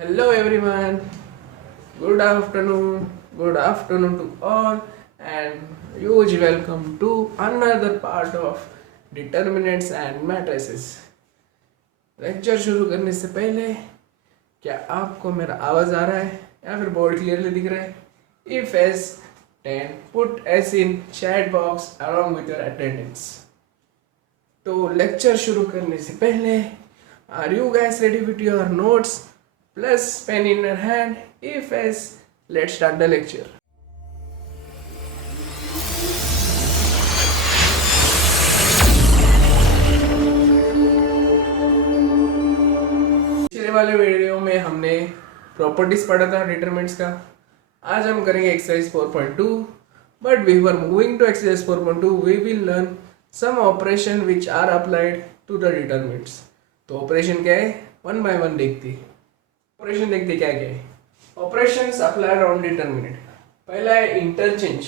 Hello everyone, good afternoon to all, and huge welcome to another part of determinants and matrices. Lecture शुरू करने से पहले क्या आपको मेरा आवाज़ आ रहा है या फिर बोर्ड क्लियरली दिख रहा है? If yes, then put S in chat box along with your attendance. तो लेक्चर शुरू करने से पहले are you guys ready with your notes plus pen in your hand? If yes, let's start the lecture. पिछले वाले video में हमने properties पढ़ा था डिटरमिनेंट्स का. आज हम करेंगे exercise 4.2. But before moving to exercise 4.2 we will learn some operation which are applied to the determinants. तो ऑपरेशन क्या है वन बाय वन देखते. ऑपरेशन देखते क्या क्या है. Operations applied on determinant. पहला है इंटरचेंज.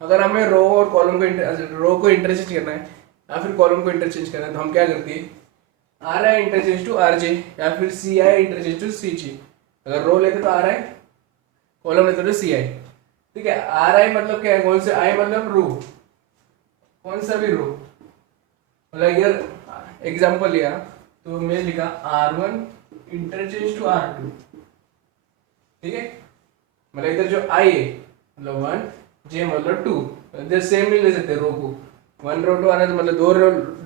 अगर हमें रो और कॉलम को इंटरचेंज करना है या फिर कॉलम को इंटरचेंज करना है तो हम क्या करते हैं R I interchange to R J या फिर सी आई इंटरचेंज टू सी जी. अगर रो लेते तो आर आई, कॉलम लेते तो सी आई. ठीक है. आर आई मतलब क्या है, कौन से आई मतलब रो, कौन सा भी रो. मतलब इधर एग्जाम्पल लिया तो मैं लिखा R one interchange to R two. ठीक है. मतलब इधर जो आई है मतलब वन, जे मतलब टू. इधर सेम नहीं ले सकते रो को. वन रो टू आना तो मतलब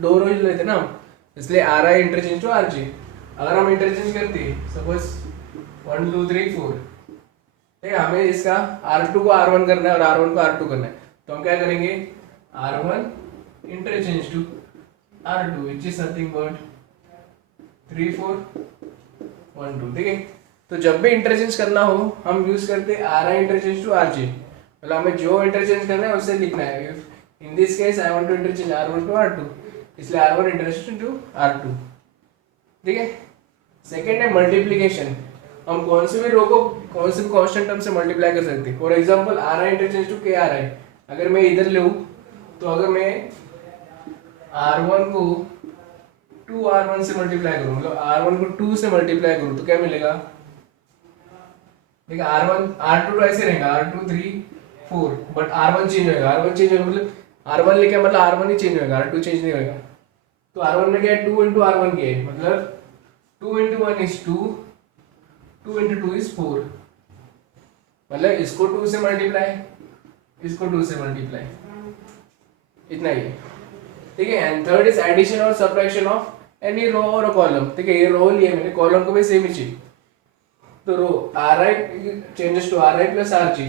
दो रो ही लेते ना हम, इसलिए R I interchange to R J. अगर हम इंटरचेंज करते सपोज 1 2 3 4, ठीक है, हमें इसका R2 को R1 करना है और R1 को R2 करना है तो हम क्या करेंगे R1 interchange to R2 which is nothing but 3 4 1 2. ठीक है. तो जब भी इंटरचेंज करना हो हम यूज करते हैं R I interchange to R J. मतलब हमें जो इंटरचेंज करना है उससे लिखना है. In this case I want to interchange R1 to R2, इसलिए R1 इंटरचेंज टू R2. ठीक है. सेकेंड है मल्टीप्लीकेशन. हम कौन से भी रो को कौन से भी कांस्टेंट टर्म से मल्टीप्लाई कर सकते हैं. For example R I interchange to K R I. अगर मैं इधर लूँ तो अगर मैं R1 को 2R1 से मल्टीप्लाई करूँ, मतलब R1 को 2 से मल्टीप्लाई करूँ तो क्या मिलेगा. देखिए R1 R2 तो ऐसे रहेगा R2 3 4, बट R1 चेंज होगा. R1 चेंज होगा मतलब R1 लेके मतलब R1 ही चेंज होगा, R2 चेंज नहीं होगा. तो R1 में क्या है 2 into R1 क्या है, मतलब 2 into 1 is 2, 2 into 2 is 4. मतलब इसको 2 से मल्टीप्लाई, इसको 2 से मल्टीप्लाई, इतना ही है. ठीक है. एंड थर्ड इज एडिशन और सब्ट्रैक्शन ऑफ एनी रो और कॉलम. ठीक है. ये रो लिया मैंने, कॉलम को भी सेम ही चाहिए. तो row R I changes to R I plus R G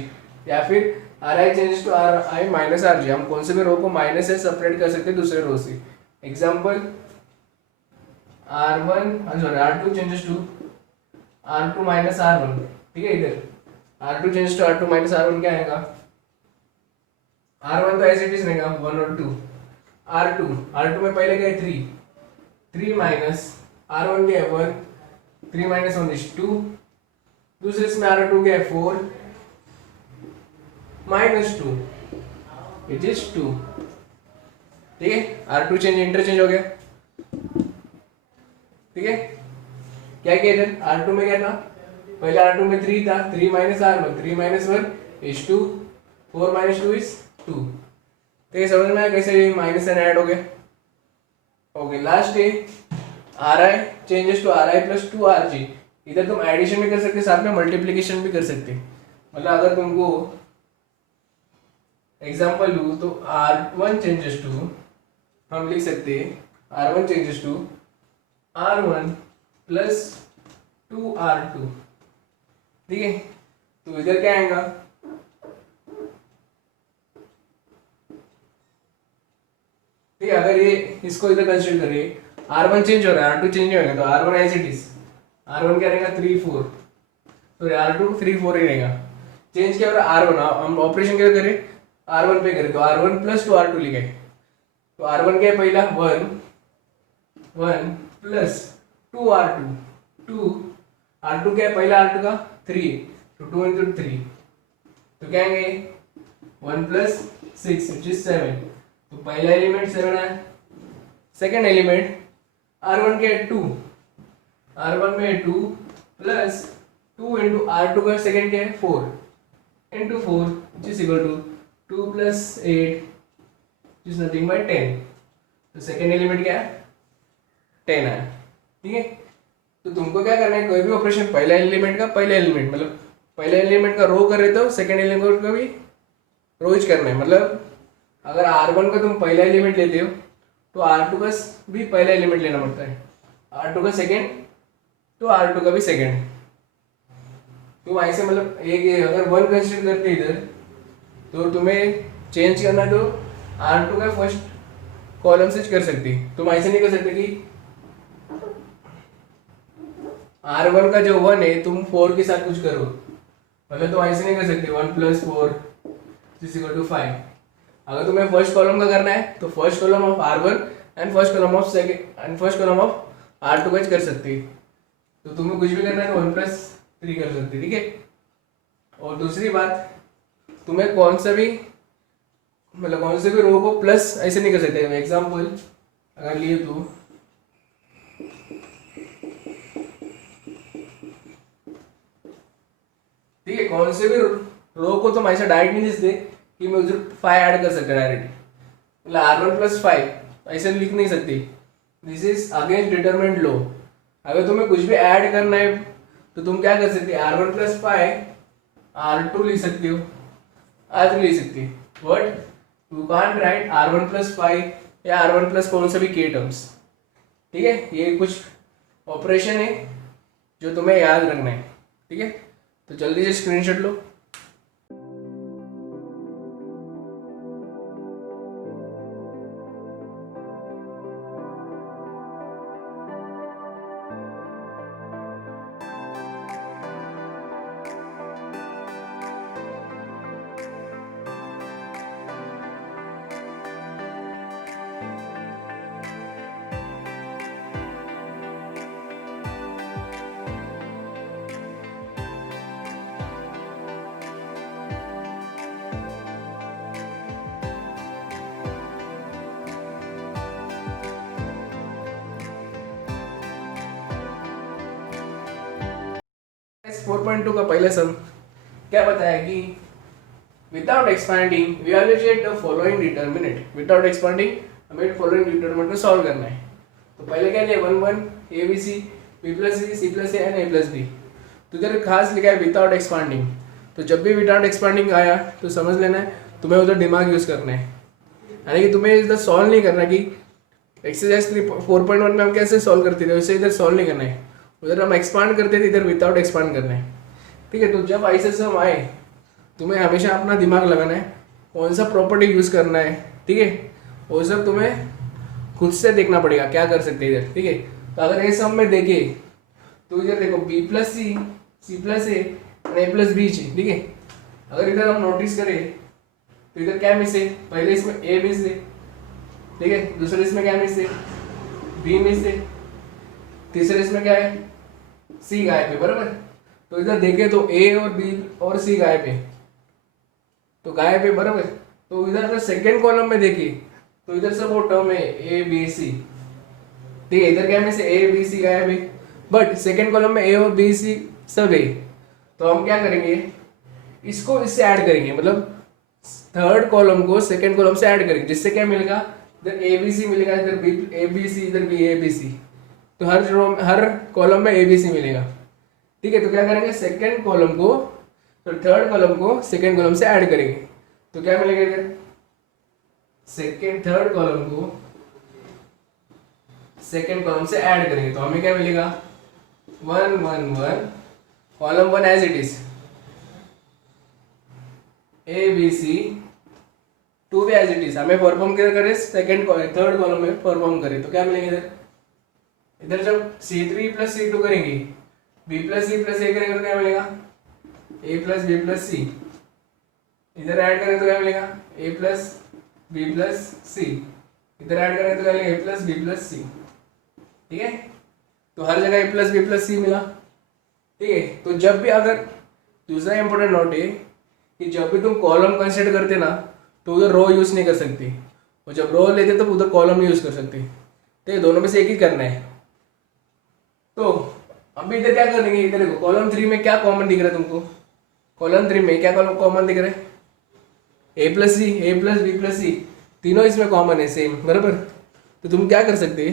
या फिर R I changes to R I minus R G. हम कौन से भी रो को माइनस से सेपरेट कर सकते हैं दूसरे रो से. Example R1 sorry R2 changes to R2 minus R1. ठीक है. इधर R2 changes to R2 minus R1 क्या आएगा, R1 तो ऐसे इट इज रहेगा 1 और 2. R2 में पहले क्या है 3 माइनस R1 क्या है 1, 3 माइनस 1 इज 2. दूसरे इसमें R2 क्या है 4 माइनस 2 इट इज 2. ठीक है. R2 चेंज इंटरचेंज हो गया. ठीक है. क्या किया इधर R2 में क्या था, पहले R2 में 3 था, 3 minus R1, 3 minus 1 is 2, 4 minus 2 is 2. ठीक है. समझ में आया कैसे माइनस एंड ऐड हो गया. ओके. लास्ट है R I changes to R I plus 2 R J. इधर तुम एडिशन भी कर सकते, साथ में मल्टीप्लीकेशन भी कर सकते. मतलब अगर तुमको एग्जांपल लूँ तो R1 चेंजेस टू हम लिख सकते हैं R1 changes to R1 plus 2R2. ठीक है. तो इधर क्या आएगा, ठीक है. अगर ये इसको इधर कंसीडर करिए R1 चेंज हो रहा है, R2 चेंज होगा तो R1 as it is, R1 क्या रहेगा 3 4, तो R2 3 4 ही रहेगा. चेंज क्या हो रहा है R1, हम ऑपरेशन क्या करें R1 पे करें तो R1 प्लस 2R2 लिखे. तो R1 क्या है पहला 1 प्लस 2R2, 2 R2 क्या है पहला R2 का 3, तो 2 into 3 तो क्या आएंगे 1 प्लस 6 which is 7. तो पहला एलिमेंट 7 आया. सेकेंड एलिमेंट R1 के 2, R1 में 2 प्लस 2 इंटू आर टू का सेकेंड क्या है 4 into 4 which is equal to 2 plus 8 which is nothing by 10। तो सेकेंड एलिमेंट क्या है 10 है, ठीक है। तो तुमको क्या करना है, कोई भी ऑपरेशन पहला एलिमेंट का पहले एलिमेंट मतलब पहले एलिमेंट का रो कर रहे तो सेकेंड एलिमेंट का भी रो ही करना है। मतलब अगर R1 का तुम पहला एलिमेंट लेते हो तो R2 का भी पहला एलिमेंट लेना पड़ता है, R2 का सेकेंड तो R2 का भी सेकेंड। तुम ऐसे मतलब एक अगर 1 कंसिडर करते इधर तो तुम्हें चेंज करना तो R2 का फर्स्ट कॉलम से कर सकती, तुम ऐसे नहीं कर सकते कि R1 का जो 1 है तुम 4 के साथ कुछ करो, मतलब तुम ऐसे नहीं कर सकते 1 प्लस 4 इज इक्वल टू 5। अगर तुम्हें फर्स्ट कॉलम का करना है तो first column of R1 and first column of second and first column of R2 का कर सकती। तो तुम्हें कुछ भी करना है तो 1 प्लस 3 कर सकती, ठीक है। और दूसरी बात, तुम्हें कौन सा भी मतलब कौन से भी रो को प्लस ऐसे नहीं कर सकते। एग्जाम्पल अगर लिए तो ठीक है, कौन से भी रो को तुम ऐसा डायरेक्ट नहीं लिखते कि मैं उधर 5 ऐड कर सकता डायरेक्ट, मतलब R1 प्लस 5 ऐसे लिख नहीं सकती। This is against determinant law. अगर तुम्हें कुछ भी ऐड करना है तो तुम क्या कर सकते हो, R1 प्लस 5 R2 लिख सकते हो, R3 लिख सकती, but you can't right R1 plus 5 या R1 प्लस कौन सा भी के टर्म्स, ठीक है। ये कुछ ऑपरेशन है जो तुम्हें याद रखना है, ठीक है। तो जल्दी से स्क्रीनशॉट लो। एक्सरसाइज 4.2 का पहला सम क्या बताया कि without expanding evaluate the following determinant. Without expanding हमें फॉलोइंग डिटरमिनेंट को सॉल्व करना है। तो पहले क्या लिया 1 1 A B C B plus C plus A and A plus B. तो इधर खास लिखा है विदाउट एक्सपांडिंग। तो जब भी विदाउट एक्सपांडिंग आया तो समझ लेना है तुम्हें उधर दिमाग यूज करना है, यानी कि तुम्हें इधर सॉल्व नहीं करना कि एक्सरसाइज 4.1 में हम कैसे सॉल्व करते थे वैसे इधर सॉल्व नहीं करना है। उधर हम एक्सपांड करते थे, इधर विदाउट एक्सपांड करना है, ठीक है। तो जब ऐसे सम आए तुम्हें हमेशा अपना दिमाग लगाना है कौन सा प्रॉपर्टी यूज़ करना है, ठीक है। वो सब तुम्हें खुद से देखना पड़ेगा क्या कर सकते हैं इधर, ठीक है। तो अगर ये सम में देखे तो इधर देखो बी प्लस सी प्लस ए प्लस बी ची, ठीक है। अगर इधर हम नोटिस करें तो इधर क्या मिस है, पहले इसमें ए मिस है, ठीक है। दूसरे इसमें क्या मिस है, बी मिस है। तीसरे इसमें क्या है, सी गायब है, बराबर। तो इधर देखे तो ए और बी और सी गायब है, तो गायब है, बराबर। तो इधर अगर सेकेंड कॉलम में देखिए तो इधर सब वो टर्म है ए बी सी, ठीक है। इधर क्या में से ए बी सी गायब है, बट सेकेंड कॉलम में ए और बी सी सब है। तो हम क्या करेंगे, इसको इससे ऐड करेंगे, मतलब थर्ड कॉलम को सेकेंड कॉलम से ऐड करेंगे, जिससे क्या मिलेगा, इधर ए बी सी मिलेगा, इधर बी ए बी सी, इधर बी ए बी सी। तो हर कॉलम में ए बी सी मिलेगा, ठीक है। तो क्या करेंगे, सेकेंड कॉलम को तो थर्ड कॉलम को सेकेंड कॉलम से ऐड करेंगे, तो क्या मिलेगा इधर, थर्ड कॉलम को सेकेंड कॉलम से ऐड करेंगे तो हमें क्या मिलेगा 1 1 1 column 1 as it is, A B C 2 भी एज इट इज। हमें परफॉर्म क्या करें, थर्ड कॉलम में परफॉर्म करें तो क्या मिलेंगे इधर, इधर जब C3 प्लस C2 करेंगे B plus C plus A करेंगे तो क्या मिलेगा A plus B plus C। इधर ऐड करें तो क्या मिलेगा A plus B plus C। इधर ऐड करें तो क्या मिलेगा A plus B plus C, ठीक है। तो हर जगह A plus B plus C मिला, ठीक है। तो जब भी अगर दूसरा इंपॉर्टेंट नोट है कि जब भी तुम कॉलम कंसिडर करते ना तो उधर रो यूज नहीं कर सकती, और जब रो लेते तो उधर कॉलम नहीं यूज कर सकते, ठीक है। दोनों में से एक ही करना है। तो अभी इधर क्या करेंगे, इधर देखो कॉलम 3 में क्या कॉमन दिख रहा है तुमको, कॉलम 3 में क्या कॉलम कॉमन दिख रहा है, ए प्लस सी, ए प्लस बी प्लस सी, तीनों इसमें कॉमन है सेम, बराबर। तो तुम क्या कर सकते,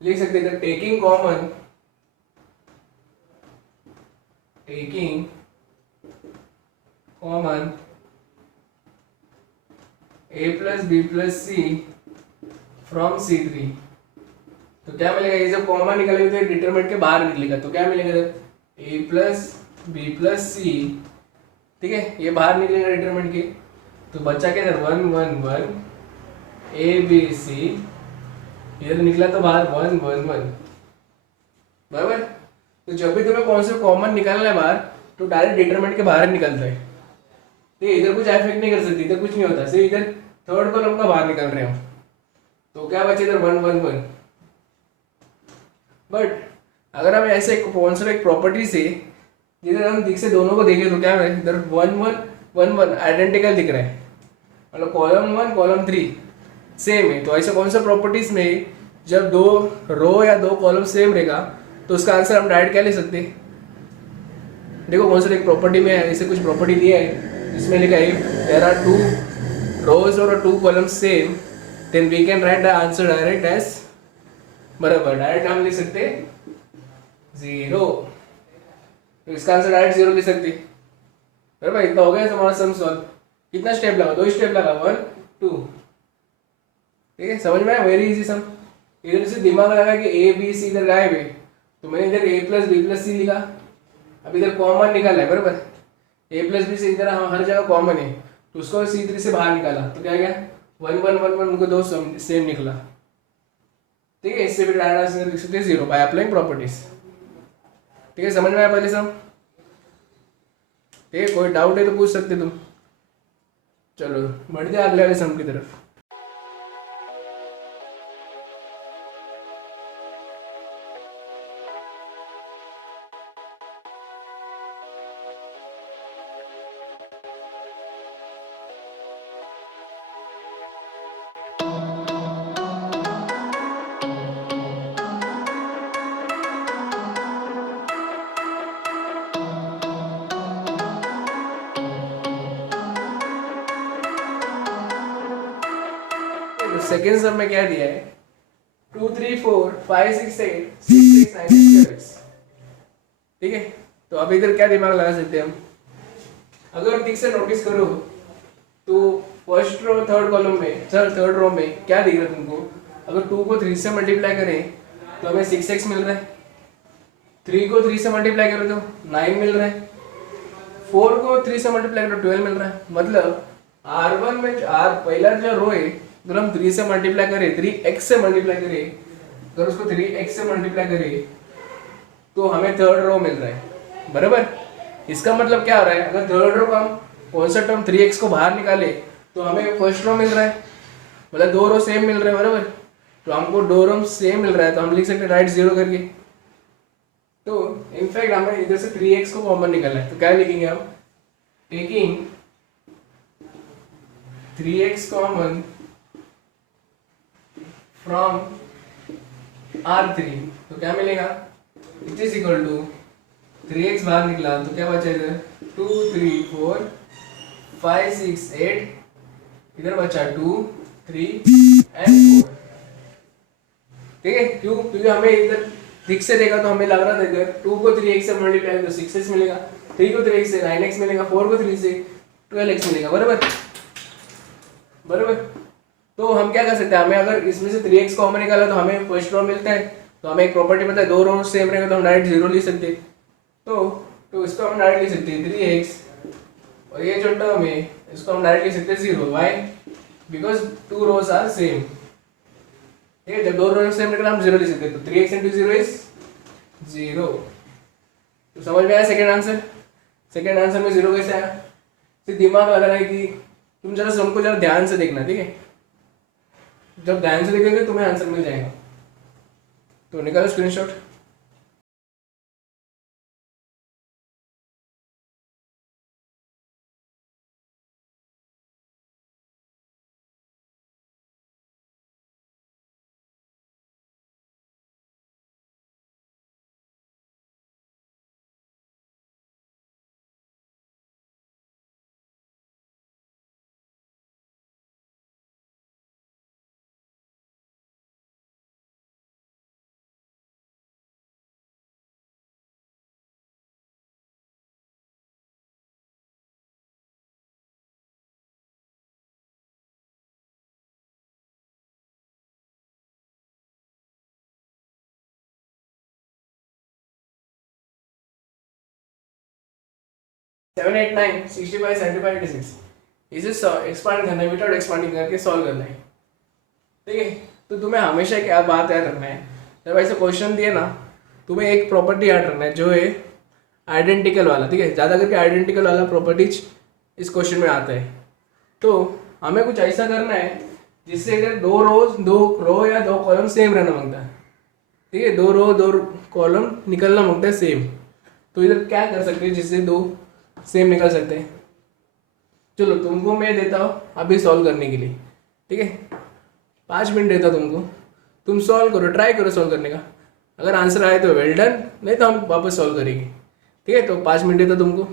लिख सकते इधर taking common, taking common A plus B plus C from C3, तो क्या मिलेगा, ये जब कॉमन निकलेगा तो डिटरमिनेंट के बाहर निकलेगा, तो क्या मिलेगा इधर ए प्लस बी प्लस सी, ठीक है, ये बाहर निकलेगा डिटरमिनेंट के, तो बच्चा क्या इधर 1 1 1 ए बी सी, इधर निकला तो बाहर 1 1 1, बराबर। तो जब भी तुम्हें कौन से कॉमन निकालना है बाहर, तो डायरेक्ट डिटरमिनेंट के बाहर निकलता है, ठीक है, इधर कुछ इफेक्ट नहीं कर सकती, इधर कुछ नहीं होता, सिर्फ इधर थर्ड कॉलम का बाहर निकल रहे हो, तो क्या बचे इधर 1 1 1। बट अगर हम ऐसे कौन सा एक प्रॉपर्टी से जिधर हम दिख से दोनों को देखें तो क्या है, इधर 1 1 1 1 आइडेंटिकल दिख रहा है, मतलब कॉलम 1 कॉलम 3 सेम है, तो ऐसे कौन सा प्रॉपर्टीज में जब दो रो या दो कॉलम सेम रहेगा तो उसका आंसर हम डायरेक्ट क्या ले सकते हैं, देखो कौन सा एक प्रॉपर्टी में ऐसे कुछ प्रॉपर्टी दिया है जिसमें लिखा है देयर आर 2 rows और 2 columns same, then we can write the answer direct as, बराबर, डायरेक्ट हम लिख सकते 0, तो इसका आंसर डायरेक्ट 0 लिख सकते, बराबर। इतना हो गया हमारा सम सॉल्व, कितना स्टेप लगा, 2 स्टेप लगा, 1 2, ठीक है, समझ में आया, वेरी इजी सम। इधर से दिमाग लगा कि ए बी सी इधर गायब है, तो मैंने इधर ए प्लस बी प्लस सी लिखा, अब इधर कॉमन निकाला है, बराबर, ए प्लस बी से इधर हर जगह कॉमन है, तो उसको C3 से बाहर निकाला, तो क्या गया 1 1 1 1, उनको दो सेम निकला, ठीक है, इससे भी डायरेक्ट आंसर लिख सकते हैं 0 बाय अप्लाइंग प्रॉपर्टीज, ठीक है, समझ में आया पहले सम, ठीक है, कोई डाउट है तो पूछ सकते तुम। चलो बढ़ते अगले वाले सम की तरफ। सेकेंड सम में क्या दिया है, 2 3 4 5 6 8 6 6 9 6, ठीक है, तो अब इधर क्या दिमाग लगा सकते हैं हम, अगर ठीक से नोटिस करो तो फर्स्ट रो थर्ड कॉलम में, थर्ड रो में क्या दिख रहा है तुमको, अगर 2 को 3 से मल्टीप्लाई करें तो हमें 6x मिल रहा है, 3 को 3 से मल्टीप्लाई करें तो 9 मिल रहा है, 4 को 3 से मल्टीप्लाई करें तो 12 मिल रहा है, मतलब R1 में R पहला जो रो है अगर हम 3 से मल्टीप्लाई करें, 3x से मल्टीप्लाई करें, अगर उसको 3x से मल्टीप्लाई करें तो हमें थर्ड रो मिल रहा है, बराबर। इसका मतलब क्या हो रहा है, अगर थर्ड रो का हम कौन सा टर्म 3x को बाहर निकाले तो हमें फर्स्ट रो मिल रहा है, मतलब 2 रो सेम मिल रहे हैं, बराबर, तो हमको 2 रो सेम मिल रहा है, तो हम लिख सकते हैं राइट 0 करके, तो इनफैक्ट हमें इधर से 3x को कॉमन निकालना है, तो क्या लिखेंगे हम, taking 3x common from R3, तो क्या मिलेगा, it is equal to 3x बाहर निकला तो क्या बचा इधर 2 3 4 5 6 8, इधर बचा 2 3 एंड 4, ठीक है, क्यों, क्योंकि हमें इधर ठीक से देखा तो हमें लग रहा था इधर 2 को 3x से मल्टीप्लाई तो 6x मिलेगा, 3 को 3x से 9x मिलेगा, 4 को 3 से 12x मिलेगा, बराबर, बराबर। तो हम क्या कर सकते हैं, हमें अगर इसमें से 3x कॉमन निकाला तो हमें फर्स्ट रो मिलता है, तो हमें एक प्रॉपर्टी पता है 2 रो सेम रहेगा तो हम डायरेक्ट 0 लिख सकते हैं, तो इसको हम डायरेक्ट लिख सकते हैं 3x, और ये जो टर्म है इसको हम डायरेक्ट लिख सकते हैं 0, why, because 2 rows are same, ठीक है, जब 2 रो सेम रहेगा हम 0 लिख सकते हैं, तो 3x into 0 इज 0, तो समझ में आया सेकंड आंसर, सेकंड आंसर में 0 कैसे आया, सिर्फ दिमाग लगा रहा है कि तुम जरा सबको जरा ध्यान से देखना, ठीक है, जब ध्यान से देखेंगे तुम्हें आंसर मिल जाएगा, तो निकालो स्क्रीनशॉट। 7, 8, 9, 65, 75, 86 इसे एक्सपांड करना है, विदाउट एक्सपांडिंग करके सॉल्व करना है। ठीक है, तो तुम्हें हमेशा क्या बात याद रखना है, जब ऐसे क्वेश्चन दिए ना, तुम्हें एक प्रॉपर्टी याद रखना है जो है आइडेंटिकल वाला। ठीक है, ज़्यादा करके आइडेंटिकल वाला प्रॉपर्टीज इस क्वेश्चन में आता है। तो हमें कुछ ऐसा करना है जिससे इधर दो रो या दो कॉलम सेम रहना मांगता है। ठीक है, दो रो दो कॉलम निकलना मांगता है सेम। तो इधर क्या कर सकते हैं जिससे दो सेम निकल सकते हैं। चलो तुमको मैं देता हूँ अभी सॉल्व करने के लिए। ठीक है, 5 मिनट देता तुमको, तुम सॉल्व करो, ट्राई करो सॉल्व करने का। अगर आंसर आए तो वेल डन, नहीं तो हम वापस सॉल्व करेंगे। ठीक है, तो 5 मिनट देता तुमको।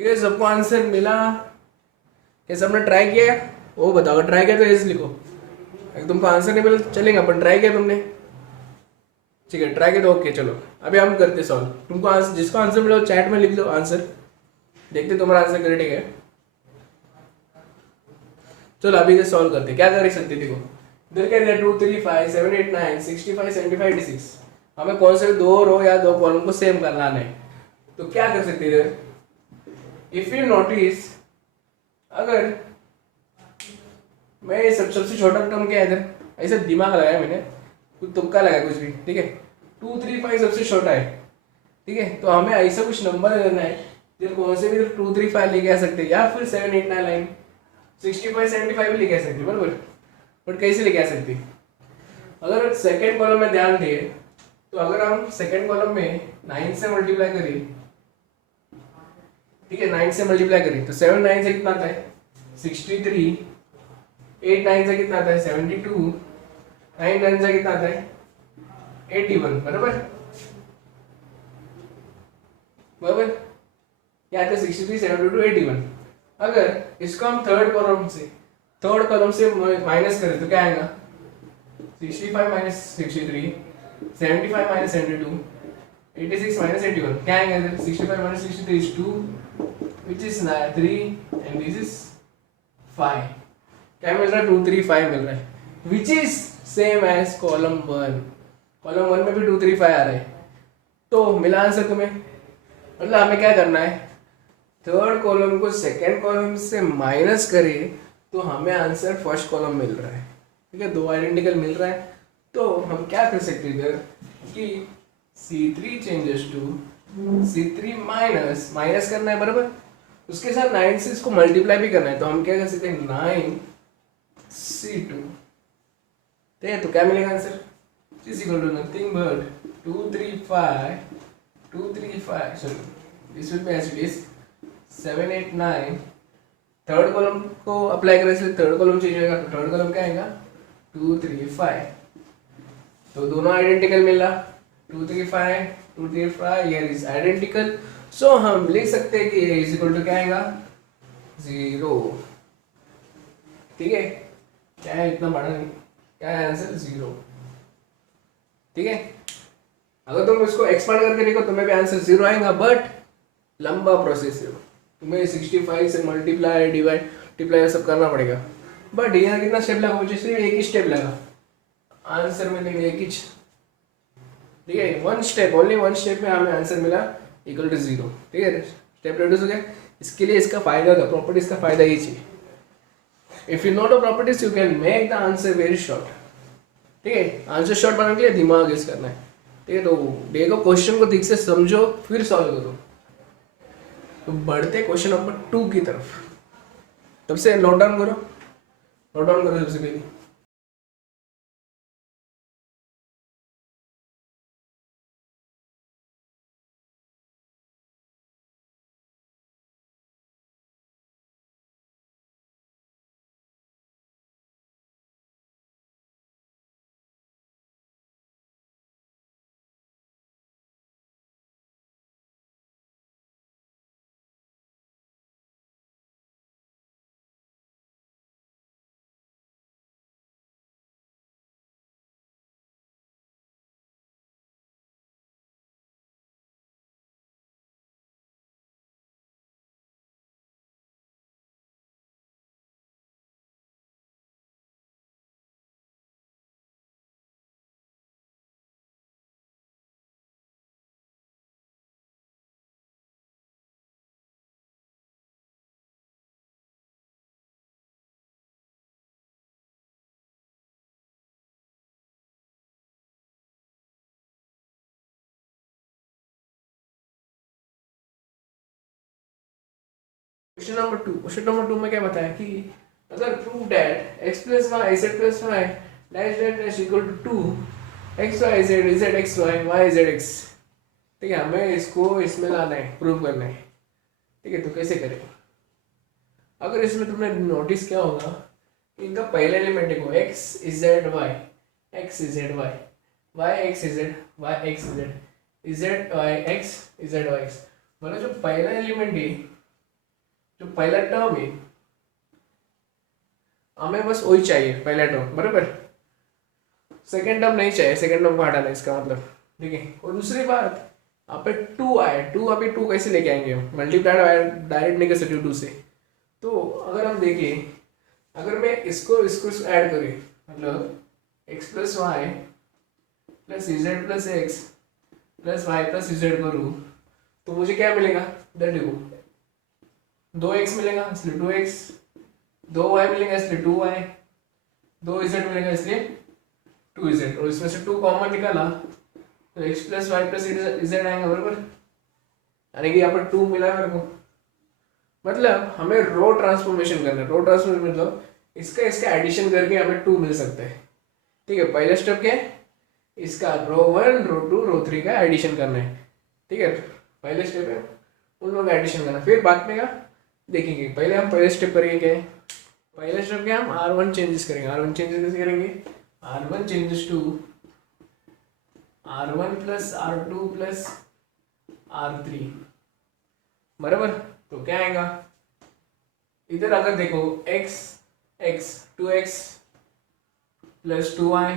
ठीक है, सबको आंसर मिला? क्या सबने ट्राई किया? वो बताओ, अगर ट्राई किया तो एस लिखो। अगर तुमको आंसर नहीं मिला तो चलेगा, अपन ट्राई किया तुमने, ठीक है, ट्राई किया तो ओके। चलो अभी हम करते सॉल्व। तुमको आंसर, जिसको आंसर मिला चैट में लिख दो आंसर, देखते तुम्हारा आंसर करेक्ट है। चलो अभी ये सॉल्व करते, क्या कर सकते देखो। इधर क्या दिया, 2 3 5 7 8 9 65 75 86। हमें कौन से दो रो या दो कॉलम को सेम करना है, तो क्या कर सकते इधर, इफ यू नोटिस, अगर मैं सबसे छोटा टर्म क्या है इधर, ऐसा दिमाग लगाया मैंने, कुछ तुक्का लगा कुछ भी, ठीक है। 2 3 5 सबसे छोटा है, ठीक है, तो हमें ऐसा कुछ नंबर लेना है जिधर कौन से भी 2 3 5 लेके आ सकते हैं, या फिर 7 8 9 9 65 75 भी लेके आ सकते हैं, बराबर। बट कैसे लेके आ सकते हैं, अगर सेकेंड कॉलम में ध्यान दिए तो अगर हम सेकेंड कॉलम में 9 से मल्टीप्लाई करें, ठीक है, 9 से मल्टीप्लाई करें तो 7 9 से कितना आता है 63, 8 9 से कितना आता है 72, 9 9 से कितना आता है 81, बराबर बराबर, क्या आता है 63 72 81। अगर इसको हम थर्ड कॉलम से माइनस करें तो क्या आएगा, 65 माइनस 63, 75 माइनस 72, 86 माइनस 81, क्या आएगा इधर, 65 minus 63 is 2, which is 3 and this is 5। क्या मिल रहा है, 2 3 5 मिल रहा है, which is same as column 1। Column 1 में भी 2 3 5 आ रहा है, तो मिला आंसर तुम्हें। मतलब हमें क्या करना है, थर्ड कॉलम को सेकेंड कॉलम से माइनस करें तो हमें आंसर फर्स्ट कॉलम मिल रहा है, ठीक है, दो आइडेंटिकल मिल रहा है। तो हम क्या कर सकते हैं इधर कि C3 changes to C3 minus, minus करना है बराबर, उसके साथ 9 से इसको मल्टीप्लाई भी करना है, तो हम क्या कर सकते हैं 9C2, ठीक है, तो क्या मिलेगा answer, is equal to nothing but 2 3 5 sorry this will be as it is 7 8 9। Third column को अप्लाई करें इसलिए थर्ड कॉलम चेंज होगा, तो थर्ड कॉलम क्या आएगा 2 3 5, तो दोनों आइडेंटिकल मिला, 2 3 5 2 3 5 हियर इज आइडेंटिकल। सो हम लिख सकते हैं कि इज इक्वल टू क्या आएगा 0, ठीक है, क्या है इतना बड़ा नहीं, क्या है आंसर 0, ठीक है। अगर तुम इसको एक्सपांड करके देखो तुम्हें भी आंसर 0 आएगा, बट लंबा प्रोसेस है, तुम्हें 65 से मल्टीप्लाई डिवाइड मल्टीप्लाई सब करना पड़ेगा। बट यहाँ कितना स्टेप लगा, मुझे सिर्फ एक ही स्टेप लगा आंसर में, लेकिन एक ही, ठीक है, one step, only one step में हमें आंसर मिला इक्वल टू 0, ठीक है, स्टेप रिड्यूस हो गया। इसके लिए इसका फायदा था, प्रॉपर्टीज का फायदा ये चाहिए, if you know the properties you can make the answer very short, ठीक है। आंसर शॉर्ट बनाने के लिए दिमाग यूज करना है, ठीक है। तो देखो क्वेश्चन को ठीक से समझो फिर सॉल्व करो। तो बढ़ते क्वेश्चन नंबर 2 की तरफ, तब से नोट डाउन करो, नोट डाउन करो सबसे पहले। क्वेश्चन नंबर 2 में क्या बताया कि अगर prove that x plus Y z plus Y dash dash dash equal to 2 x y z z x y y z x, ठीक है, हमें इसको इसमें लाना है, प्रूव करना है, ठीक है। तो कैसे करें, अगर इसमें तुमने नोटिस किया होगा इनका पहला एलिमेंट देखो x z y x z y y x z y x z z y x z y x, मतलब जो पहला एलिमेंट है जो पहला टर्म है हमें बस वही चाहिए, पहला टर्म बराबर, सेकेंड टर्म नहीं चाहिए, सेकेंड टर्म को हटाना है इसका मतलब, ठीक है। और दूसरी बात, यहाँ पे टू आए, टू अभी टू कैसे लेके आएंगे हम, मल्टीप्लाइड डायरेक्ट नहीं कर सकते टू से। तो अगर हम देखें, अगर मैं इसको इसको ऐड करें, मतलब X plus Y plus Z plus X plus Y plus Z करूँ, तो मुझे क्या मिलेगा, इधर देखो, दो एक्स मिलेगा इसलिए टू एक्स, दो वाई मिलेगा इसलिए टू वाई, दो इजेड मिलेगा इसलिए टू इजेड, और इसमें से टू कॉमन निकाला तो X plus Y plus Z आएगा बराबर, यानी कि यहाँ पर टू मिला मेरे को। मतलब हमें रो ट्रांसफॉर्मेशन करना है, रो ट्रांसफॉर्मेशन मतलब इसका इसका एडिशन करके हमें टू मिल सकता है, ठीक है। पहला स्टेप क्या है, इसका row one row two row three का एडिशन करना है, ठीक है। पहले स्टेप है उन लोगों का एडिशन करना, फिर बाद में का देखेंगे। पहले हम पहले स्टेप करेंगे क्या है, पहले स्टेप क्या, हम आर वन चेंजेस करेंगे। आर वन चेंजेस कैसे करेंगे, R one changes to R one plus R two plus R three बराबर। तो क्या आएगा, इधर अगर देखो x x 2x plus two Y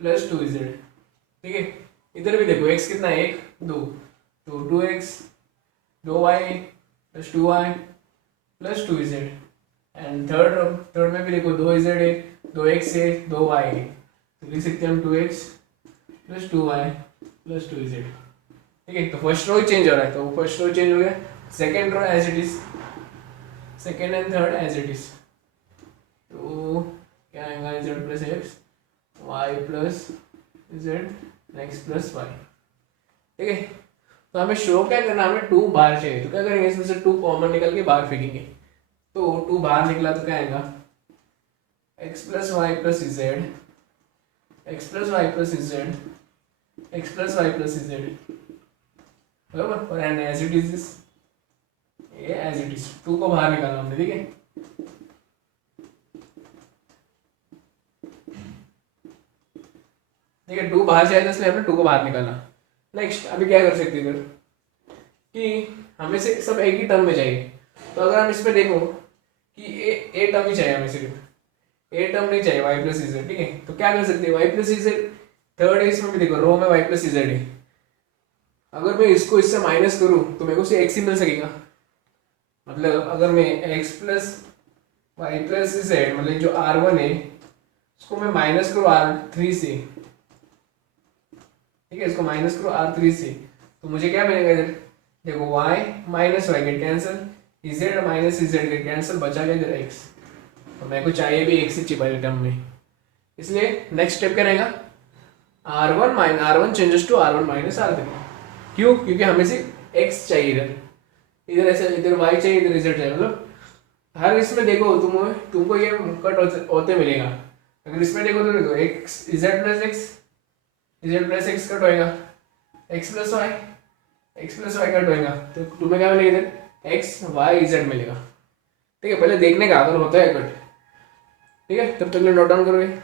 plus two Z, ठीक है। इधर भी देखो x कितना है, एक दो, तो 2x दो Y plus two Y plus two Z, and third में भी देखो दो इजेड है, दो एक्स है, दो वाई है, तो लिख सकते हैं हम 2x plus two Y plus two Z, ठीक है। तो फर्स्ट रो चेंज हो रहा है, तो फर्स्ट रो चेंज हो गया, second row as it is, second and third as it is, तो क्या आएगा, z plus X Y plus Z X plus Y, ठीक है। तो हमें शो क्या करना, हमें टू बाहर चाहिए, तो क्या करेंगे, इसमें से टू कॉमन निकल के बाहर फेंकेंगे, तो टू बाहर निकला तो क्या आएगा, X plus Y plus Z X plus Y plus Z X plus Y plus Z बराबर, और एंड एज इट इज ये एज इट इज, टू को बाहर निकालना हमने, ठीक है। ठीक है, टू बाहर चाहिए था इसलिए हमने टू को बाहर निकाला। नेक्स्ट अभी क्या कर सकते हैं इधर, कि हमें से सब एक ही टर्म में चाहिए, तो अगर हम इसमें देखो कि ए टर्म ही चाहिए हमें, सिर्फ ए टर्म नहीं चाहिए, वाई प्लस इजेड, ठीक है। तो क्या कर सकते हैं, वाई प्लस इजेड थर्ड है, इसमें भी देखो रो में वाई प्लस इजेड है, अगर मैं इसको इससे माइनस करूँ तो मेरे को सिर्फ एक्स ही मिल सकेगा। मतलब अगर मैं X plus Y plus Z, मतलब जो आर वन है उसको मैं माइनस करूँ आर थ्री से, ठीक है, इसको माइनस करो आर थ्री से, तो मुझे क्या मिलेगा इधर, देखो y minus Y get cancel, Z minus Z get cancel, बचा गया इधर x, तो मेरे को चाहिए भी x ही चाहिए पहले टर्म में, इसलिए नेक्स्ट स्टेप क्या रहेगा, R1 changes to R1 minus R3। क्यों, क्योंकि हमें सिर्फ x चाहिए इधर, इधर ऐसे इधर y चाहिए, इधर z चाहिए, मतलब हर इसमें देखो तुमको ये कट होते मिलेगा। अगर इसमें देखो तो देखो x z plus x, EZ plus x cut होएगा, एक्स प्लस वाई कट होएगा, तो तुम्हें क्या मिलेगा इधर, एक्स वाई इजेड मिलेगा, ठीक है। पहले देखने का अगर होता है कट, ठीक है, तब तक नोट डाउन करोगे।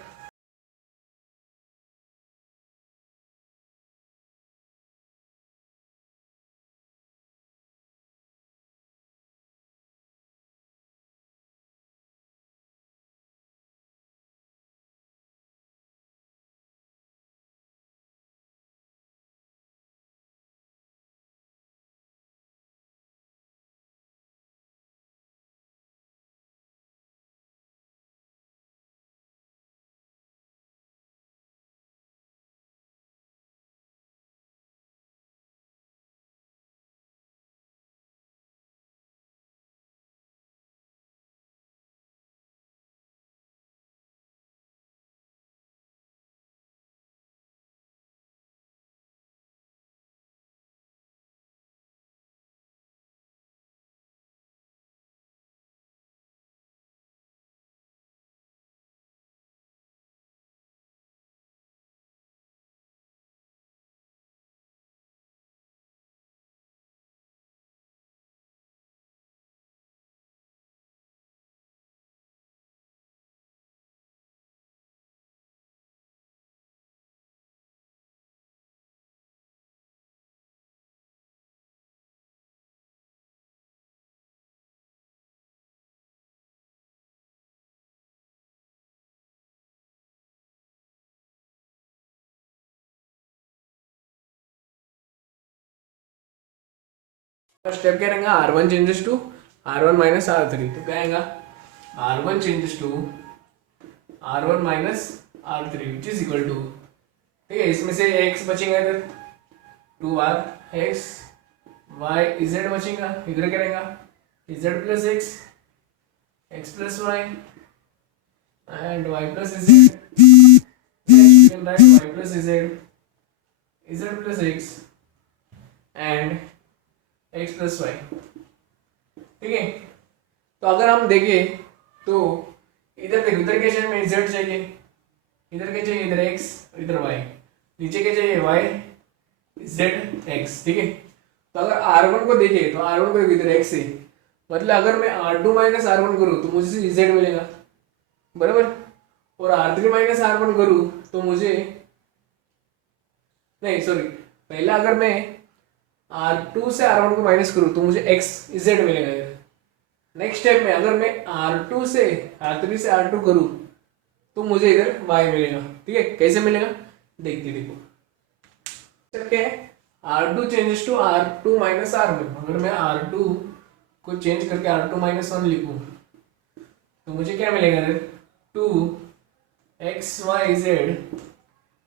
फर्स्ट स्टेप क्या रहेगा, R1 changes to R1 minus R3, तो क्या आएगा R1 changes to R1 minus R3 which is equal to, ठीक है, इसमें से x बचेगा इधर 2R x, y z बचेगा, इधर क्या रहेगा z plus x plus y and y plus z. Next you can write y plus z plus x and x plus y, ठीक है। तो अगर हम देखें तो इधर देखो, इधर क्या चाहिए, हमें z चाहिए, इधर क्या चाहिए, इधर x, इधर y, नीचे क्या चाहिए y z x, ठीक है। तो अगर R1 को देखें तो R1 को इधर x है, मतलब अगर मैं R2 माइनस R1 करूँ तो मुझे z मिलेगा, बराबर, और R3 माइनस R1 करूँ तो मुझे, नहीं सॉरी, पहले अगर मैं R2 से R1 को माइनस करूँ तो मुझे x z मिलेगा इधर। नेक्स्ट स्टेप में अगर मैं R3 से R2 करूँ तो मुझे इधर y मिलेगा, ठीक है। कैसे मिलेगा देखते देखो, क्या है, R2 changes to R2 minus R1, अगर मैं R2 को चेंज करके R2 माइनस 1 लिखूँ तो मुझे क्या मिलेगा इधर 2xyz,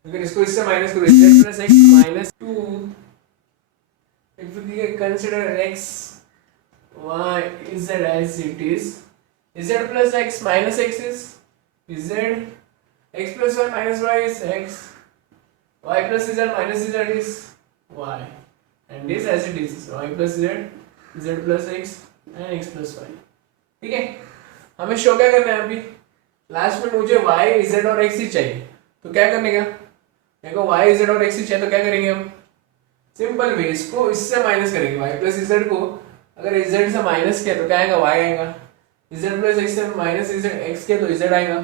अगर इसको इससे माइनस करो z plus x minus 2, if we consider x y z as it is, z plus x minus x is z, x plus y minus y is x, y plus z minus z is y, and this as it is y plus z, z plus x and x plus y, ठीक है। हमें show क्या करना है, अभी last में मुझे y z और x ही चाहिए, तो क्या करने का, देखो y z और x ही चाहिए तो क्या करेंगे हम, सिंपल वे, इसको इससे माइनस करेंगे, y प्लस z को अगर z से माइनस किया तो क्या आएगा y आएगा, z प्लस x से माइनस x किया तो z आएगा,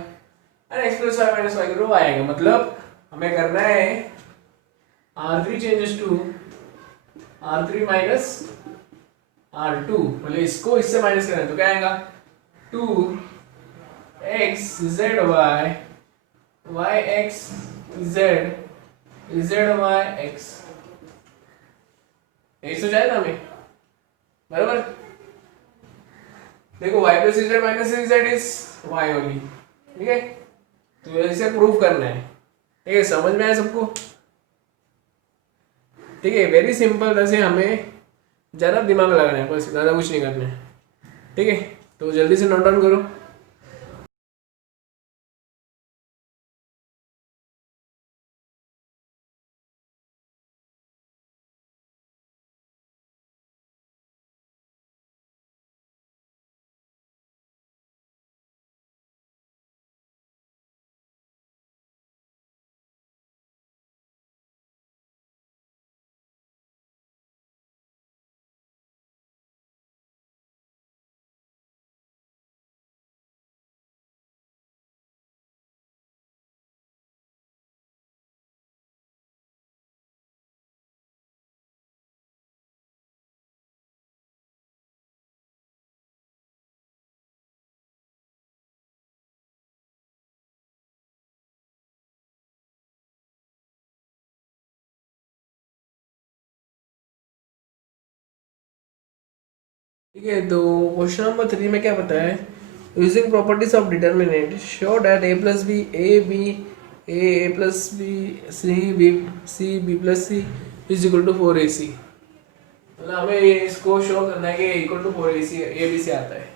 और x plus y minus y करो y आएगा। मतलब हमें करना है R3 changes to R3 minus R2, मतलब इसको इससे माइनस करना है तो क्या आएगा 2x z y y x z z y x, यही तो जाएगा हमें, बराबर। देखो y plus z minus z is y only, ठीक है, तो ऐसे प्रूव करना है, ठीक है, समझ में आया सबको, ठीक है, वेरी सिंपल, वैसे हमें ज़्यादा दिमाग लगाना है, बस ज़्यादा कुछ नहीं करना है, ठीक है। तो जल्दी से नोट डाउन करो। ठीक है, तो क्वेश्चन नंबर 3 में क्या बताया है, using properties of determinant show that a plus B A plus B C B plus C is equal to 4ac, मतलब हमें इसको शो करना है कि equal to 4ac A B C आता है,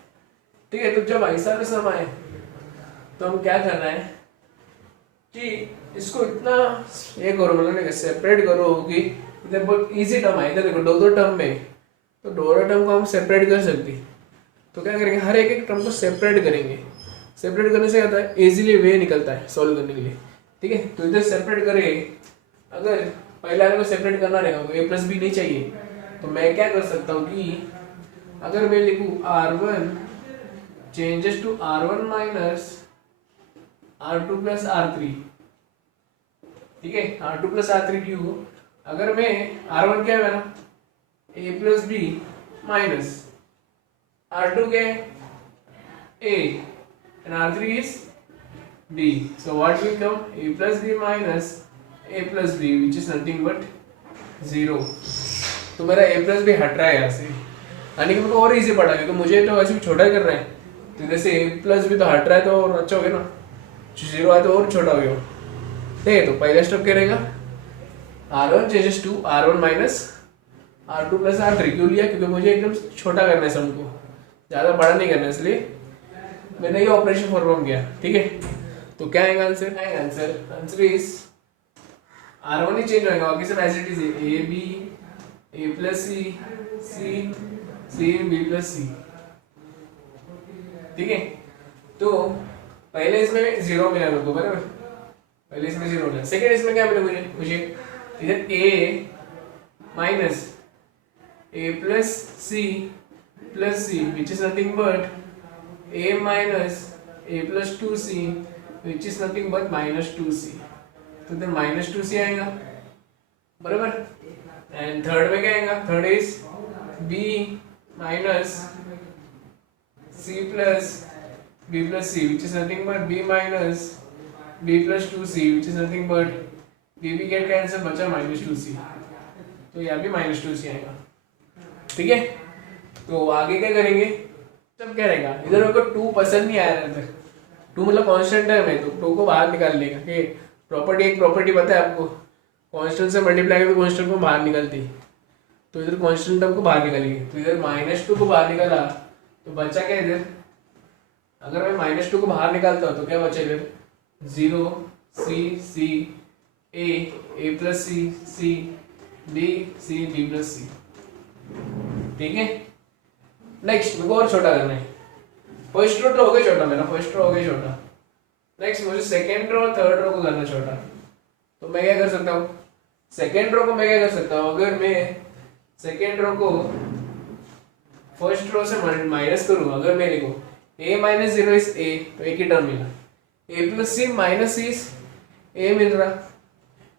ठीक है। तो जब ऐसा सम आए तो हम क्या करना है कि इसको इतना ये करो, मतलब सेपरेट करो कि इधर बहुत इजी टर्म है, इधर देखो दो टर्म में, तो दोनों टर्म को हम सेपरेट कर सकते हैं, तो क्या करेंगे, हर एक टर्म को सेपरेट करेंगे, सेपरेट करने से क्या होता है, इजीली वे निकलता है सॉल्व करने के लिए, ठीक है। तो इधर सेपरेट करेंगे, अगर पहले वाले को सेपरेट करना रहेगा तो a प्लस बी नहीं चाहिए, तो मैं क्या कर सकता हूँ कि अगर मैं लिखूँ R1 changes to R1 minus R2 plus R3, ठीक है, R2 प्लस R3 क्यों, अगर मैं R1 क्या है मेरा a plus B minus R2 के a and R3 is b, so what will come, a plus b minus a plus b which is nothing but 0, तो मेरा a plus b हट रहा है यहाँ से, यानी कि मेरे को और इजी पड़ा, क्योंकि मुझे तो वैसे भी छोटा ही करना है, तो इधर से ए प्लस भी तो हट रहा है तो और अच्छा हो गया ना, जीरो आए तो और छोटा हो गया। ठीक है, तो पहला स्टेप क्या रहेगा, R1 changes to R1 minus R2 plus R3। क्यों लिया, क्योंकि मुझे एकदम छोटा करना है सम को, ज़्यादा बड़ा नहीं करना है, इसलिए मैंने ये ऑपरेशन परफॉर्म किया। ठीक है, तो क्या आएगा आंसर, आंसर इज R1 ही चेंज होगा, बाकी सब एज इट इज है, A B A plus C C C B plus C. ठीक है, तो पहले इसमें जीरो मिला मेरे को, बराबर, पहले इसमें जीरो मिला। सेकंड इसमें क्या मिला मुझे इधर A minus A plus C which is nothing but A minus A plus 2c which is nothing but minus 2c। तो इधर माइनस 2c आएगा, बराबर। एंड थर्ड में क्या आएगा, third is b minus c plus b plus c which is nothing but b minus b plus 2c which is nothing but b भी gate का answer बचा माइनस 2c, तो यहाँ भी माइनस 2c आएगा। ठीक है, तो आगे क्या करेंगे, तब क्या रहेगा, इधर मेरे को 2 पसंद नहीं आया इधर, 2 मतलब कांस्टेंट है, मैं तो 2 को बाहर निकाल लेगा। कि प्रॉपर्टी, एक प्रॉपर्टी पता है आपको, कांस्टेंट से मल्टीप्लाई करके कांस्टेंट को बाहर निकलती, तो इधर कांस्टेंट टर्म को बाहर निकालेंगे, तो इधर -2 को बाहर निकाला तो बचा क्या इधर, अगर मैं -2 को बाहर निकालता हूँ तो क्या बचा इधर, 0 सी ए प्लस सी बी प्लस सी। ठीक है, नेक्स्ट मेरे को और छोटा करना है। फर्स्ट रो तो हो गया छोटा, मेरा फर्स्ट रो हो गया छोटा। नेक्स्ट मुझे सेकेंड रो थर्ड रो को करना छोटा, तो मैं क्या कर सकता हूँ, सेकेंड रो को मैं क्या कर सकता हूँ, अगर मैं सेकेंड रो को फर्स्ट रो से माइनस करूँ, अगर मैं लिखूँ a माइनस 0 इज a, तो एक ही टर्म मिला, a plus C minus C is a मिल रहा,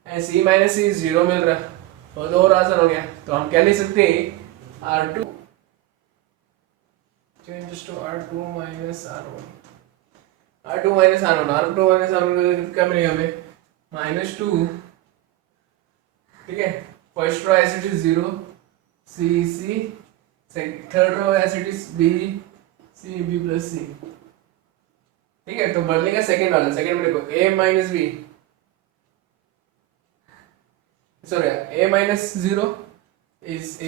एंड c माइनस सी इज 0 मिल रहा, और आसान हो गया। तो हम क्या लिख सकते हैं, R2 changes to R2 minus R1, R2 minus R1, R2 minus R1 क्या मिलेगा हमें, -2। ठीक है, first row as it is 0 C third row as it is B plus C. ठीक है, तो बदलेगा सेकंड वाला, सेकंड में देखो a minus B, sorry a minus 0 is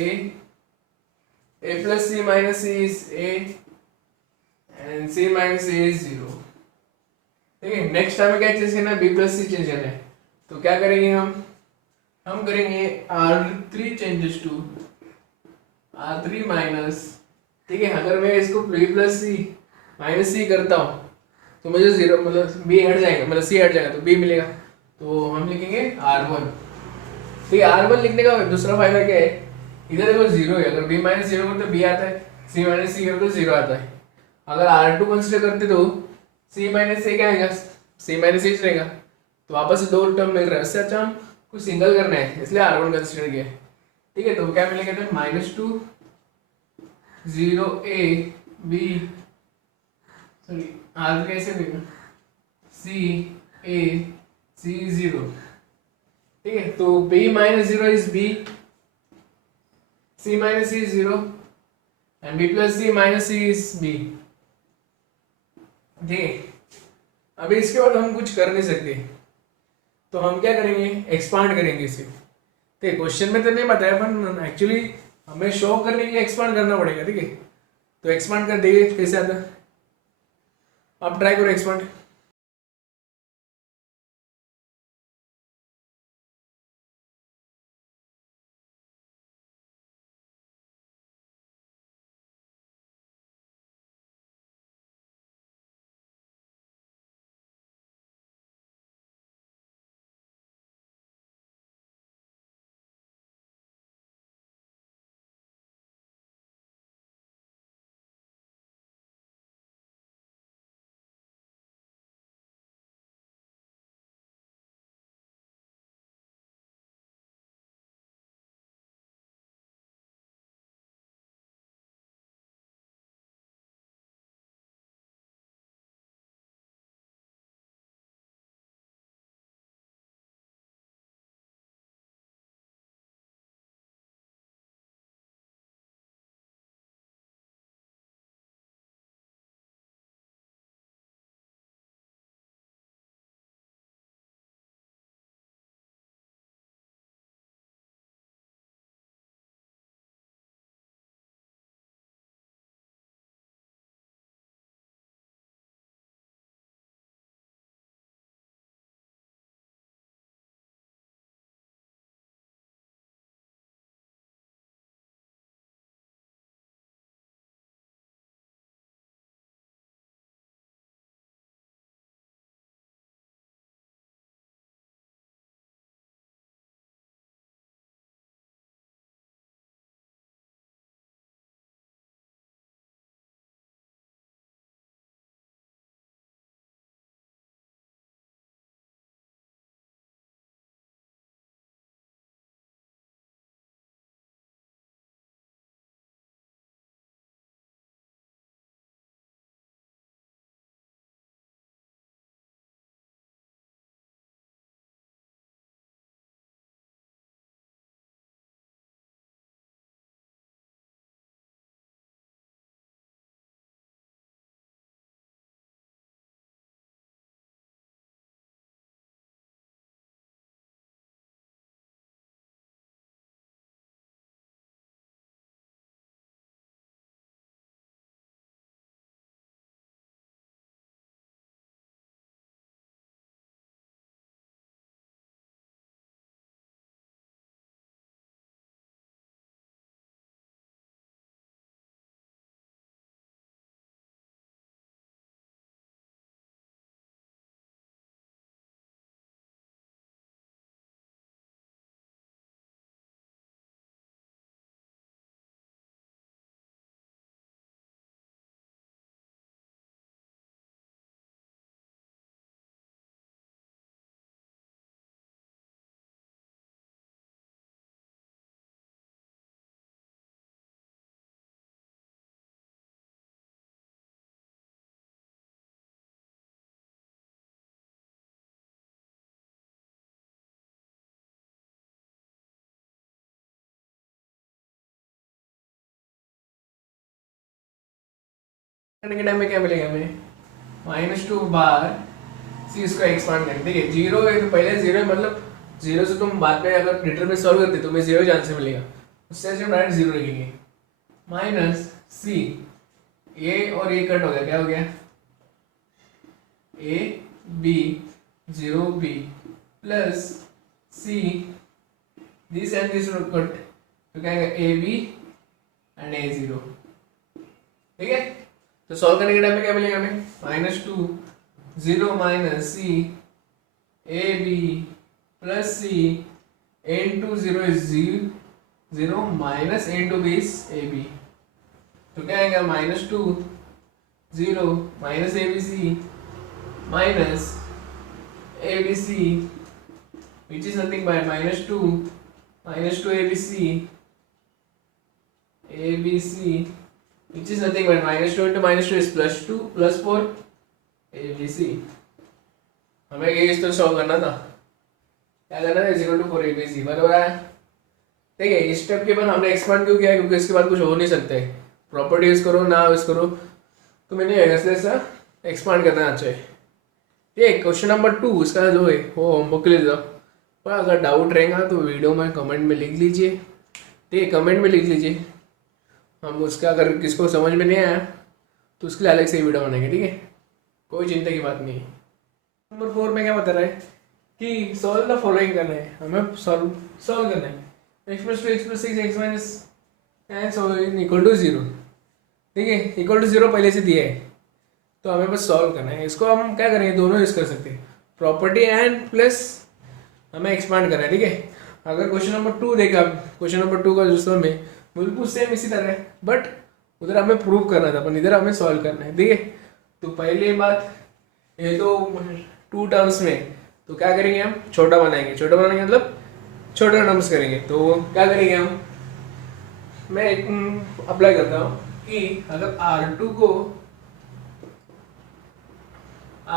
a plus c minus c is a and c minus a is 0। ठीक है, next time क्या चेंज करना है, b plus c चेंज करना है, तो क्या करेंगे हम करेंगे R3 changes to R3 minus. ठीक है, अगर मैं इसको b plus c minus c करता हूँ तो मुझे 0 मतलब b हट जाएगा, मतलब c हट जाएगा तो b मिलेगा, तो हम लिखेंगे R1। ठीक है, R1 लिखने का दूसरा फायदा क्या है, इधर देखो 0 है, अगर b माइनस 0 तो b आता है, c माइनस c तो 0 आता है। अगर R2 कंसीडर करते तो c माइनस a क्या आएगा, c माइनस h रहेगा, तो वापस से 2 टर्म मिल रहा है, इससे अच्छा हम कुछ सिंगल करना है, इसलिए R1 कंसीडर किया। ठीक है, तो क्या मिलेगा तो -2 0 a b सॉरी R कैसे देगा c a c 0। ठीक है, तो b minus 0 is b, c minus c is 0 and b plus c minus c is b। ठीक है, अभी इसके बाद हम कुछ कर नहीं सकते, तो हम क्या करेंगे, एक्सपांड करेंगे इसे। ठीक है, क्वेश्चन में तो नहीं बताया, पर एक्चुअली हमें शो करने के लिए एक्सपांड करना पड़ेगा। ठीक है, तो एक्सपांड कर देंगे, कैसे आता है, आप ट्राई करो एक्सपांड। करने के टाइम में क्या मिलेगा हमें, -2 बार सी इसको एक्सपांड करेंगे। ठीक है, जीरो है तो पहले जीरो है, मतलब जीरो से तुम बाद में अगर डिटरमिनेंट सॉल्व करते तुम्हें जीरो चांस से मिलेगा, उससे हम डायरेक्ट जीरो लिखेंगे। माइनस सी, ए और ए कट हो गया, क्या हो गया, A B, zero B plus C, this and this cut, तो क्या आएगा, A B and A zero. ठीक है, तो सॉल्व करने के टाइम में क्या मिलेगा हमें, -2 0 minus C A B plus C, n2 0 is 0 minus n2 b is A B, तो क्या आएगा, -2 0 minus A B C minus A B C which is nothing by -2 A B C which is nothing but -2 into -2 is +2 +4 ABC। हमें ये इस तो solve करना था, क्या करना था, इज इक्वल टू 4 ABC, बराबर है। ठीक है, इस स्टेप के बाद हमने एक्सपांड क्यों किया है, क्योंकि इसके बाद कुछ हो नहीं सकते, प्रॉपर्टी यूज करो ना यूज करो तो मैंने ऐसा एक्सपांड करना चाहिए। ठीक है, क्वेश्चन नंबर 2 इसका जो है वो होमवर्क के लिए दो, पर अगर डाउट रहेगा तो वीडियो में कमेंट में लिख लीजिए। ठीक है, कमेंट में लिख लीजिए, हम उसका अगर किसको समझ में नहीं आया तो उसके लिए अलग से वीडियो बनाएंगे। ठीक है, कोई चिंता की बात नहीं है। नंबर 4 में क्या बता रहा है कि सॉल्व द फॉलोइंग करना है, हमें सॉल्व करना है, x+2x+6 इक्वल टू 0। ठीक है, इक्वल टू 0 पहले से दिया है तो हमें बस सॉल्व करना है। इसको हम क्या करेंगे, दोनों यूज कर सकते हैं, प्रॉपर्टी एंड प्लस हमें एक्सपांड करना है। ठीक है, अगर क्वेश्चन नंबर 2 देखा, क्वेश्चन नंबर 2 का जो में बिल्कुल सेम इसी तरह है, बट उधर हमें प्रूव करना था, पर इधर हमें सॉल्व करना है। ठीक है, तो पहली बात ये तो 2 टर्म्स में, तो क्या करेंगे, हम छोटा बनाएंगे, छोटा बनाएंगे मतलब छोटा टर्म्स करेंगे। तो क्या करेंगे हम, मैं एक अप्लाई करता हूँ कि अगर R2 को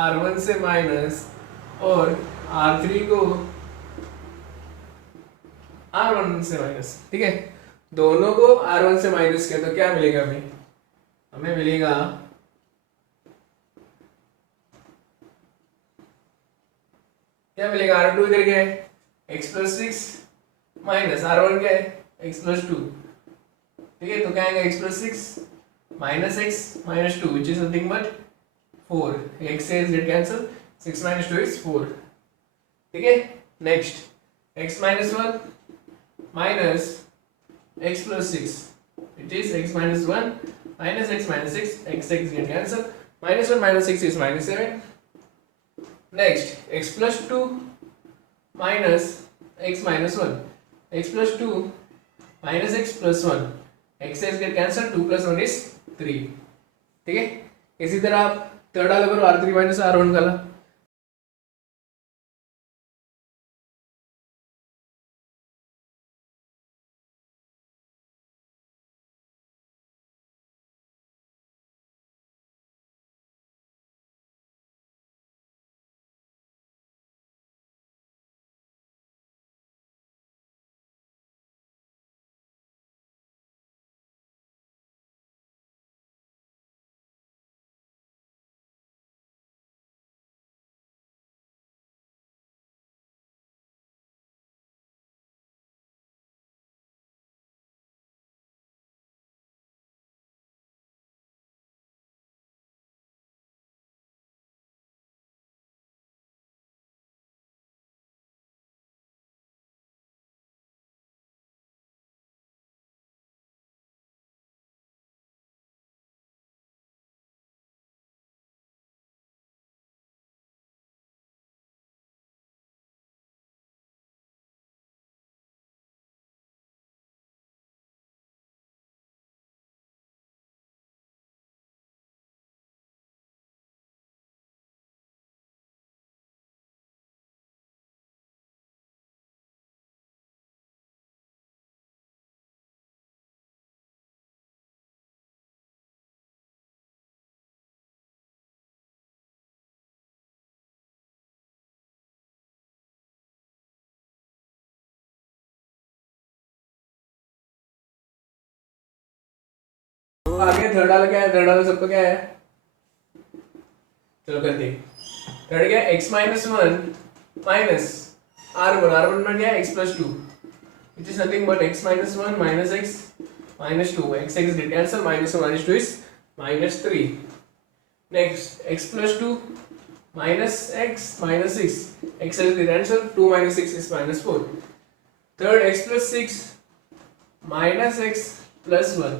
R1 से माइनस और R3 को R1 से माइनस, ठीक है, दोनों को R1 से माइनस किया तो क्या मिलेगा हमें, हमें मिलेगा क्या मिलेगा, R2 इधर क्या है, x+6 माइनस R1 क्या है, x+2। ठीक है, तो क्या आएगा, x+6 minus x minus 2 which is nothing but 4, x से z कैंसिल, 6 माइनस 2 इज 4। ठीक है, next x-1 minus x+6 it is x-1 minus x minus 6, x get cancel, -1 minus 6 is -7. Next x+2 minus x minus 1, x+2 minus x plus 1, x get cancel, 2 plus 1 is 3। ठीक है, इसी तरह आप third वाला करो, R3 minus R1 का आगे third वाला क्या है? थर्ड वाला सबका क्या है? चलो करते हैं। थर्ड क्या है? x minus one minus r1 में क्या है? x plus to which is nothing but x minus 1 minus x minus 2. X did cancel, minus 1 minus 2 is minus 3. Next, x plus 2 minus x minus 6. X did cancel, 2 minus 6 is minus 4. Third, x plus 6 minus x plus 1.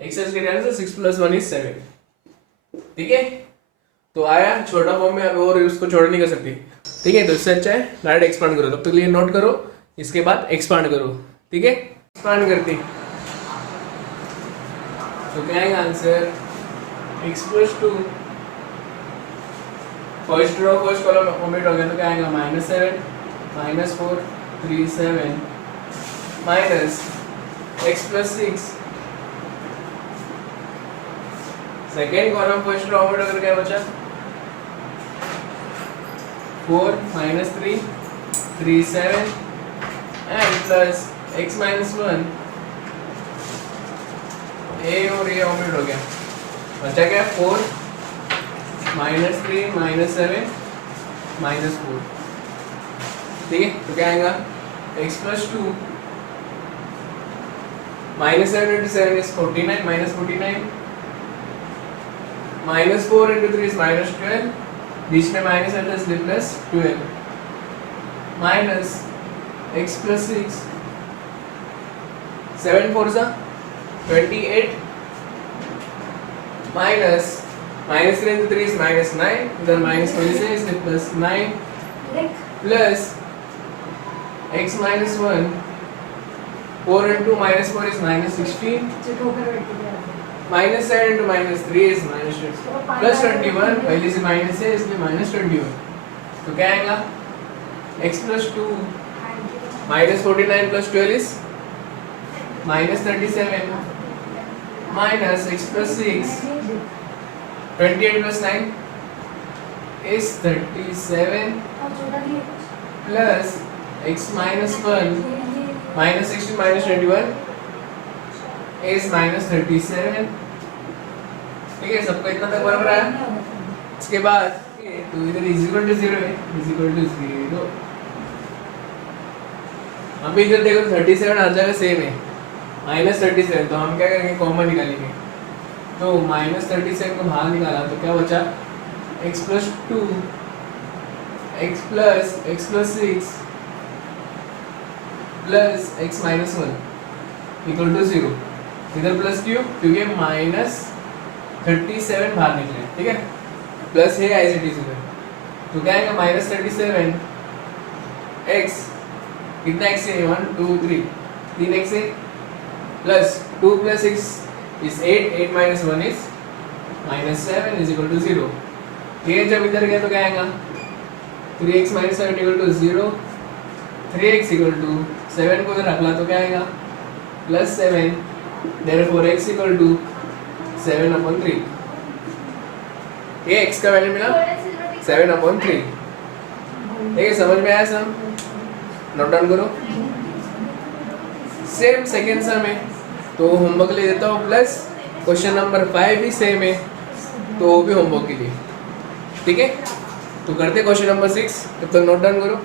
X did cancel, 6 plus 1 is 7. ठीक है? तो आया छोटा form में, अब और उसको छोड़ नहीं कर सकती। ठीक है, तो इससे अच्छा है डायरेक्ट एक्सपांड करो। तब तक लिए नोट करो, इसके बाद एक्सपांड करो। ठीक है, एक्सपांड करते तो क्या आएगा answer? x plus two, first row first column omit हो गया तो क्या आएगा? Minus 7 minus 4 3 7 minus x plus 6, second column first row omit होकर क्या बचा? 4 minus 3 3 7 and plus x minus 1, a और a ओमिट हो गया, बचा क्या? 4 minus 3 minus 7 minus 4। ठीक है, तो क्या आएगा? x plus 2 minus 7 into 7 is 49 minus 49 minus 4 into 3 is minus 12, बीच में माइनस है तो इसलिए प्लस 12 माइनस x प्लस 6 7 4 सा 28 minus minus 3 into 3 is minus 9, इधर माइनस 26 इसलिए plus 9 plus x minus 1 4 into minus 4 is minus 16 minus 7 into minus 3 is minus 6 plus 21, पहले से minus है इसलिए minus 21। तो क्या आएगा? x plus 2 minus 49 plus 12 is minus 37 minus x plus 6 28 plus 9 is 37 plus x minus 1 minus 16 minus 21 is minus 37। ठीक है, सबको इतना तक बराबर आया। इसके बाद तो इधर इज इक्वल टू 0 है, इज इक्वल टू 0। अभी इधर देखो 37 हर जगह सेम है, माइनस 37, तो हम क्या करेंगे? कॉमन निकालेंगे। तो माइनस 37 को बाहर निकाला तो क्या बचा? x plus 2 x plus 6 plus x minus 1 equal to 0। इधर प्लस क्यों? क्योंकि माइनस 37 बाहर निकले। ठीक है, प्लस है एज इट इज इधर, तो क्या आएगा? माइनस 37 x, कितना x है? 1 2 3 3 x है, plus 2 plus 6 is 8 8 minus 1 is minus 7 is equal to 0। ठीक है, जब इधर गया तो क्या आएगा? 3x minus 7 equal to 0, 3x equal to 7 को इधर रखला तो क्या आएगा? Plus 7, therefore x equal to 7/3। ये x का वैल्यू मिला 7/3। ठीक है, समझ में आया सम? नोट डाउन करो। सेम सेकेंड सम है तो होमवर्क ले देता हूँ, प्लस क्वेश्चन नंबर 5 भी सेम है तो वो भी होमवर्क के लिए। ठीक है, तो करते क्वेश्चन नंबर 6, तब तक नोट डाउन करो।